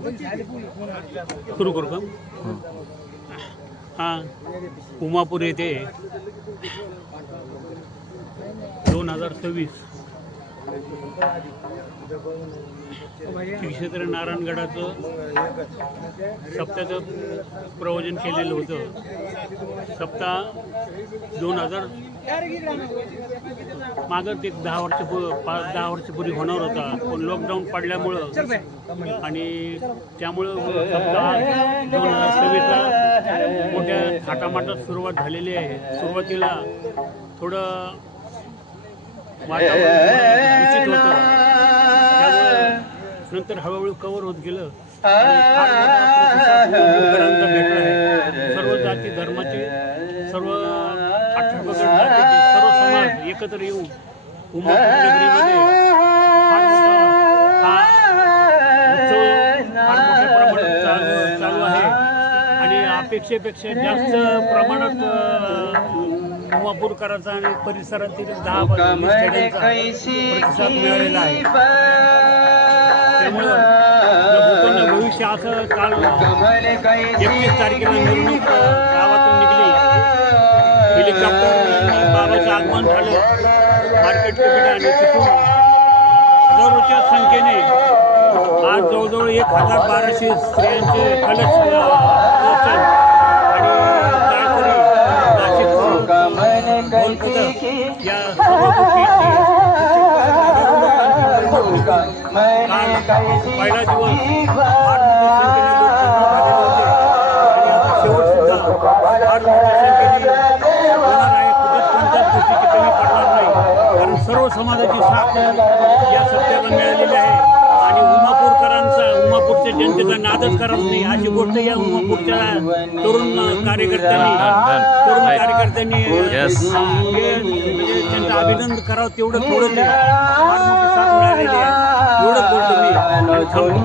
सुरू करू का? हां, उमापूर येथे 2026 श्री क्षेत्र नारायणगडाचं सप्ताहाचं प्रवचन केलेलं होतं. सप्ताह 2000 मागं ते 10 वर्षापूर्वी होणार होता, पण लॉकडाऊन पडल्यामुळं आणि त्यामुळं सप्ताह 2026ला मोठ्या थाटामाटात सुरुवात झालेली आहे. सुरुवातीला थोडं वातावरण दूषित होतं, त्यामुळे नंतर हळूहळू कव्हर होत गेलं आणि फार मोठा प्रतिसाद लोकांचा भेटला आहे. सर्व जाती धर्माचे, सर्व 18 पगड जातीचे सर्व समाज एकत्र येऊन उमापूर नगरीमध्ये फार मोठा हा उत्सव फार मोठ्या प्रमाणात चालू आहे आणि अपेक्षेपेक्षा जास्त प्रमाणात उमापूरकरांचा आणि परिसरातील 10-20 खेड्यांचा प्रतिसाद मिळालेला आहे. त्यामुळं भविष्य असं काल 31 तारखेला मिरवणूक गावातून निघली. हेलिकॉप्टर बाबाचं आगमन झालं मार्केट कमिटी आणि तिथून हजारोच्या संख्येने आज जवळजवळ 1200 स्त्रियांचे कलश आणि गायत्री या सर्व गोष्टींची पहिला दिवस फार मोठ्या संख्येने लोक झालेले होते आणि आता शेवटसुद्धा फार मोठ्या संख्येने होणार आहे. कुठेच कोणत्याच गोष्टीची कमी पडणार नाही, कारण सर्व समाजाची साथ या सप्त्याला मिळालेली आहे आणि उमापूरच्या जनतेचा नादच करत नाही अशी गोष्ट या उमापूरच्या तरुण कार्यकर्त्यांनी त्यांचं अभिनंदन करावं तेवढं थोडंच आहे. फार मोठी साथ मिळालेली आहे, एवढंच बोलतो मी.